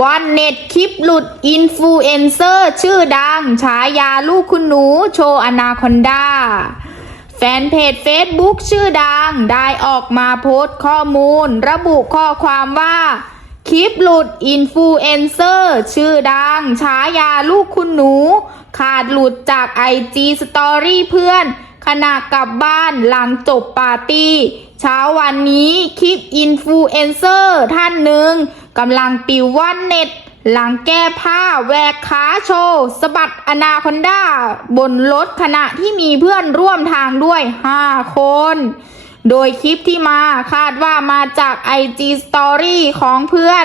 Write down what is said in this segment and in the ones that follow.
วันเน็ตคลิปหลุดอินฟลูเอนเซอร์ชื่อดัง ฉายาลูกคุณหนู โชว์อนาคอนดา แฟนเพจ Facebook ชื่อดัง ได้ออกมาโพสต์ข้อมูล ระบุข้อความว่า คลิปหลุดอินฟลูเอนเซอร์ชื่อดัง ฉายาลูกคุณหนู ขาดหลุดจากไอจีสตอรี่เพื่อน ขณะกลับบ้านหลังจบปาร์ตี้ เช้าวันนี้คลิปอินฟลูเอนเซอร์ท่านหนึ่ง กำลังปิวว่อนเน็ต หลังแก้ผ้าแหวกขาโชว์สะบัดอนาคอนดาบนรถขณะที่มีเพื่อนร่วมทางด้วย 5 คน โดยคลิปที่มาคาดว่ามาจาก IG Story ของเพื่อน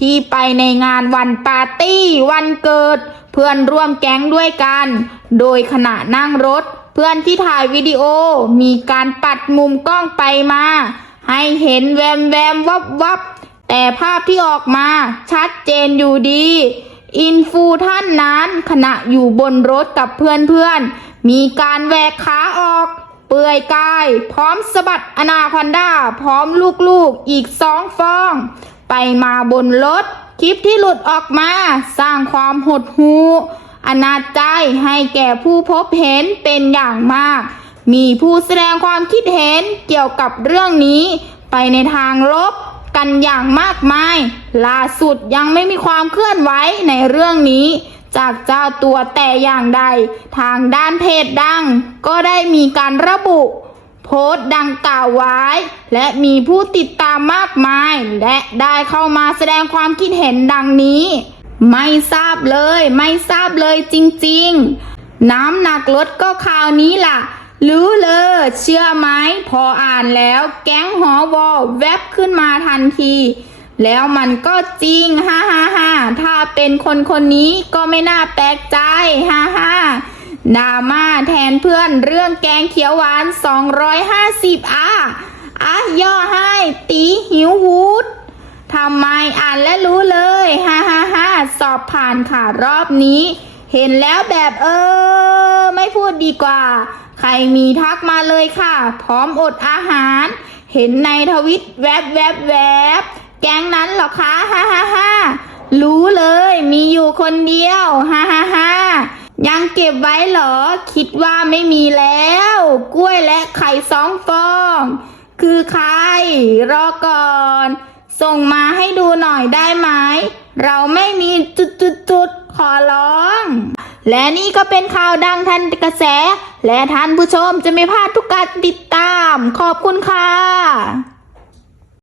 ที่ไปในงานวันปาร์ตี้วันเกิด เพื่อนร่วมแก๊งด้วยกัน โดยขณะนั่งรถ เพื่อนที่ถ่ายวิดีโอมีการปัดมุมกล้องไปมาให้เห็นแวมแวมวับวับ แต่ภาพที่ออกมาชัดเจนอยู่ดี อินฟูท่านนั้นขณะอยู่บนรถกับเพื่อนๆ มีการแหวกขาออก เปลือยกาย พร้อมสะบัดอนาคอนดา พร้อมลูกๆอีกสองฟอง ไปมาบนรถ คลิปที่หลุดออกมา สร้างความหดหู่อนาจใจให้แก่ผู้พบเห็นเป็นอย่างมาก มีผู้แสดงความคิดเห็นเกี่ยวกับเรื่องนี้ ไปในทางลบ กันอย่างมากมาย ล่าสุดยังไม่มีความเคลื่อนไหวในเรื่องนี้ จากเจ้าตัวแต่อย่างใด ทางด้านเพจดัง ก็ได้มีการระบุ โพสต์ดังกล่าวไว้ และมีผู้ติดตามมากมาย และได้เข้ามาแสดงความคิดเห็นดังนี้ ไม่ทราบเลย ไม่ทราบเลยจริง ๆ น้ำหนักลดก็คราวนี้ล่ะ รู้เลยเชื่อไหมพออ่านแล้วแก๊งหอวอแวบขึ้นมาทันที แล้วมันก็จริงฮ่าฮ่าฮ่าถ้าเป็นคนคนนี้ก็ไม่น่าแปลกใจฮ่าฮ่าดราม่าแทนเพื่อนเรื่องแกงเขียวหวาน 250อะอะย่อให้ตีหิววูดทำไมอ่านและรู้เลยฮ่าฮ่าฮ่าสอบผ่านค่ะรอบนี้ เห็นแล้วแบบเออ ไม่พูดดีกว่า ใครมีทักมาเลยค่ะ พร้อมอดอาหาร เห็นในทวิตแวบแวบแวบแก๊งนั้นหรอคะฮ่าฮ่าฮ่ารู้เลยมีอยู่คนเดียวฮ่าฮ่าฮ่ายังเก็บไว้เหรอ คิดว่าไม่มีแล้ว กล้วยและไข่สองฟอง คือใคร รอก่อน ส่งมาให้ดูหน่อยได้ไหม เราไม่มีจุดจุดจุด ขอร้อง และนี่ก็เป็นข่าวดังทันกระแส และท่านผู้ชมจะไม่พลาดทุกการติดตาม ขอบคุณค่ะ